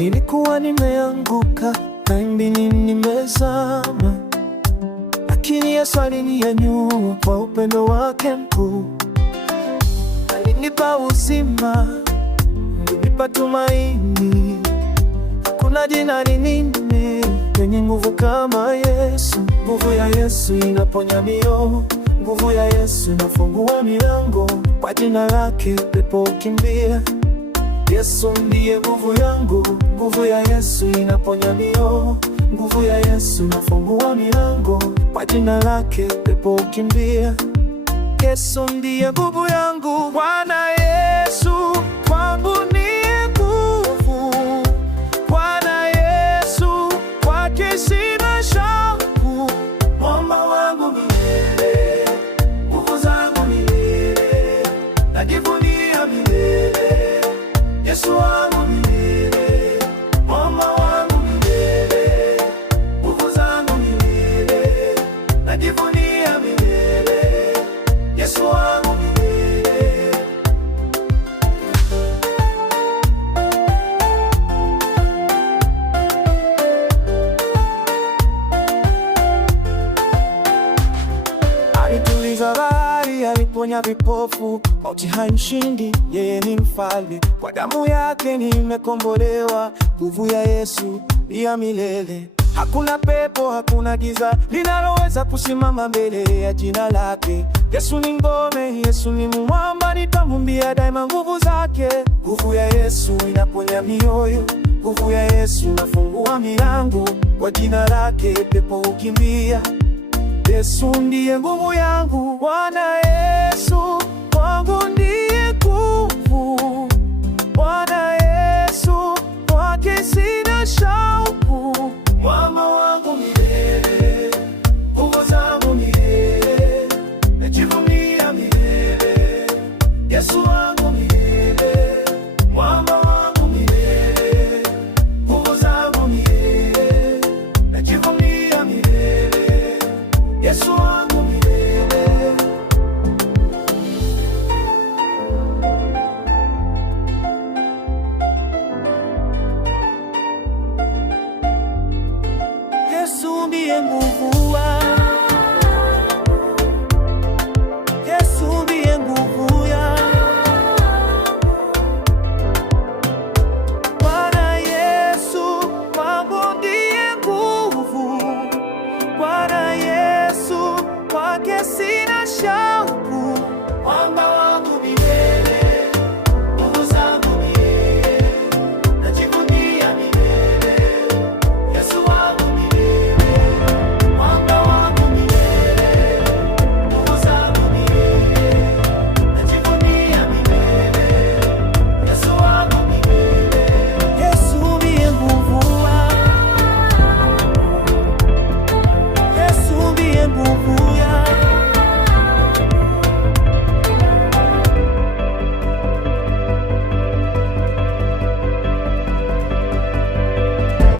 Nilikuwa nimeanguka, dhambini nimezama, lakini Yesu alininyanyua kwa upendo wake mkuu. Alinipa uzima, alinipa tumaini. Hakuna jina lingine lenye nguvu kama Yesu. Nguvu ya Yesu inaponya mioyo, nguvu ya Yesu inafungua milango. Kwa jina lake pepo hukimbia. Yesu ndiye nguvu yangu, nguvu ya Yesu inaponya mioyo, nguvu ya Yesu inafungua milango. Kwa jina lake pepo hukimbia. Yesu ndiye nguvu yangu, Bwana Yesu kwangu ndiye nguvu. Bwana Yesu kwake sina shauku. Mwamba wangu milele, nguvu zangu milele, najivunia milele. Yesu wangu milele, mwamba wangu milele, nguvu zangu milele, najivunia milele. Yesu wangu milele. Alituliza bahari, aliponya vipofu, mauti haimshindi, yeye ni mfalme. Kwa damu yake nimekombolewa, nguvu ya Yesu ni ya milele. Hakuna pepo, hakuna giza linaloweza kusimama mbele ya jina lake. Yesu ni ngome, Yesu ni mwamba, nitamwimbia daima nguvu zake. Nguvu ya Yesu inaponya mioyo, nguvu ya Yesu inafungua milango. Kwa jina lake pepo hukimbia. Yesu ndiye nguvu yangu, Bwana Yesu kwangu ndiye nguvu. Bwana Yesu kwake sina shauku. Mwamba wangu milele, nguvu zangu milele, najivunia milele. Yesu wangu milele, mwamba wangu milele, nguvu zangu milele, najivunia milele. Yesu wangu milele. Yesu ndiye nguvu yangu, Yesu ndiye nguvu yangu. Bwana Yesu kwangu ndiye nguvu. Bwana Yesu kwake sina shaka.